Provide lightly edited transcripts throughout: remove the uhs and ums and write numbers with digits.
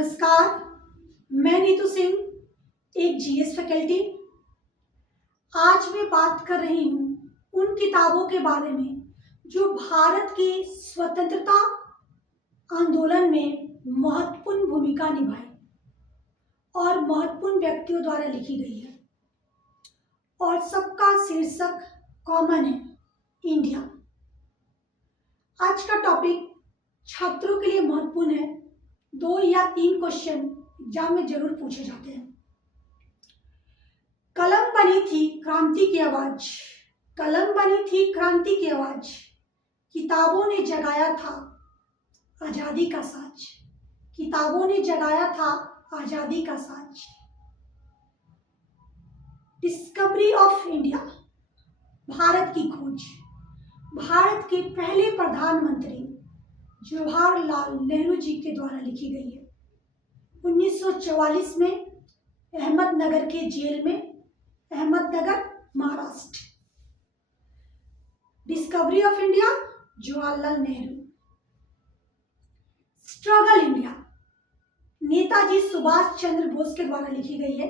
नमस्कार, मैं नीतू सिंह, एक जीएस फैकल्टी। आज मैं बात कर रही हूँ उन किताबों के बारे में जो भारत के स्वतंत्रता आंदोलन में महत्वपूर्ण भूमिका निभाई और महत्वपूर्ण व्यक्तियों द्वारा लिखी गई है और सबका शीर्षक कॉमन है, इंडिया। आज का टॉपिक छात्रों के लिए महत्वपूर्ण है। 2 या 3 क्वेश्चन एग्जाम में जरूर पूछे जाते हैं। कलम बनी थी क्रांति की आवाज, कलम बनी थी क्रांति की आवाज, किताबों ने जगाया था आजादी का साज, किताबों ने जगाया था आजादी का साज। डिस्कवरी ऑफ इंडिया, भारत की खोज, भारत के पहले प्रधानमंत्री जवाहरलाल नेहरू जी के द्वारा लिखी गई है। 1944 में अहमदनगर के जेल में, Ahmednagar, Maharashtra. Discovery of India, Jawaharlal Nehru. Struggle India, Netaji Subhash Chandra Bose के द्वारा लिखी गई है,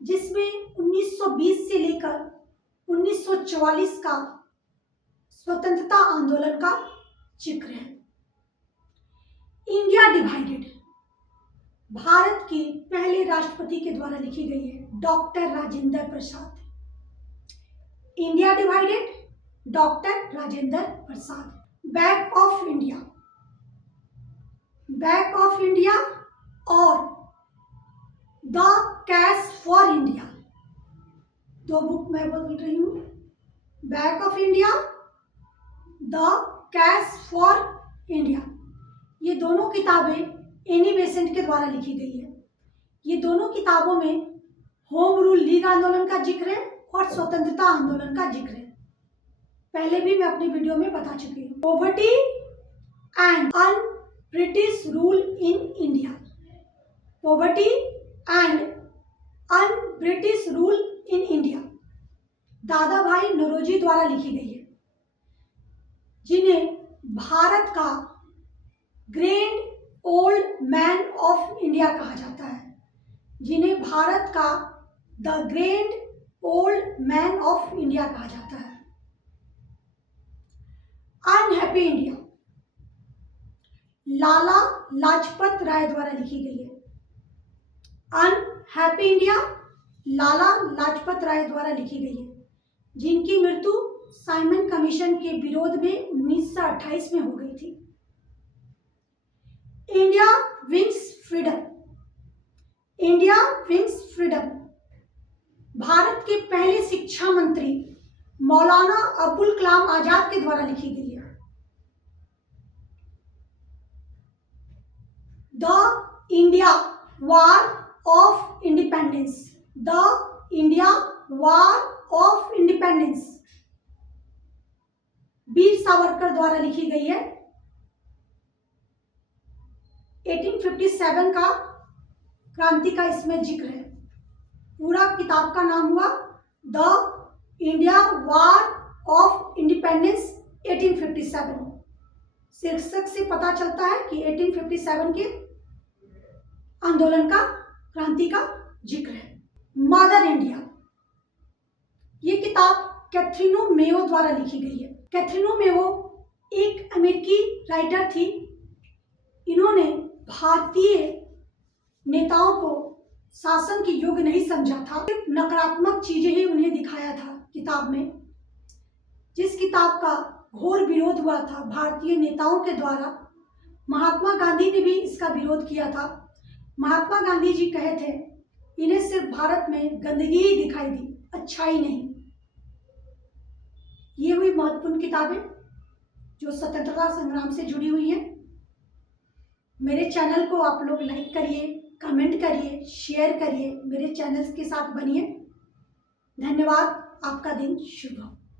जिसमें 1920 से लेकर 1944 का स्वतंत्रता आंदोलन का जिक्र है। इंडिया डिवाइडेड, भारत के पहले राष्ट्रपति के द्वारा लिखी गई है, doctor Rajendra Prasad. India divided, doctor Rajendra Prasad. Back of India, back of India और the cash for India, 2 book मैं बोल रही हूँ। Back of India, the cash for India. ये दोनों किताबें एनी बेसेंट के द्वारा लिखी गई है। ये दोनों किताबों में होम रूल लीग आंदोलन का जिक्र है और स्वतंत्रता आंदोलन का जिक्र है। पहले भी मैं अपनी वीडियो में बता चुकी हूँ। Poverty and un British rule in India, poverty and un British rule in India, दादा भाई नौरोजी द्वारा लिखी गई है, जिन्हें भारत का grand old man of India कहा जाता है, जिन्हें भारत का the grand old man of India कहा जाता है। अनहैप्पी इंडिया, लाला लाजपत राय द्वारा लिखी गई है। अनहैप्पी इंडिया, लाला लाजपत राय द्वारा लिखी गई है, जिनकी मृत्यु साइमन कमीशन के विरोध में 1928 में हो गई थी। India wins freedom, India wins freedom, Bharat के पहले शिक्षा मंत्री मौलाना अबुल कलाम आजाद के द्वारा लिखी गई है। The India war of independence, the India war of independence, Veer Savarkar द्वारा लिखी गई है। 1857 का क्रांति का इसमें जिक्र है। पूरा किताब का नाम हुआ the India war of independence 1857। शीर्षक से पता चलता है कि 1857 के आंदोलन का, क्रांति का जिक्र है। मदर इंडिया, ये किताब कैथरीन मेयो द्वारा लिखी गई है। कैथरीन मेयो एक अमेरिकी राइटर थी। इन्होंने भारतीय नेताओं को शासन के योग्य नहीं समझा था, सिर्फ नकारात्मक चीजें ही उन्हें दिखाया था किताब में। जिस किताब का घोर विरोध हुआ था भारतीय नेताओं के द्वारा, महात्मा गांधी ने भी इसका विरोध किया था। महात्मा गांधी जी कहे थे, इन्हें सिर्फ भारत में गंदगी ही दिखाई दी, अच्छाई नहीं। ये हुई महत्वपूर्ण किताबें जो स्वतंत्रता संग्राम से जुड़ी हुई हैं। मेरे चैनल को आप लोग लाइक करिए, कमेंट करिए, शेयर करिए, मेरे चैनल के साथ बनिए। धन्यवाद। आपका दिन शुभ हो।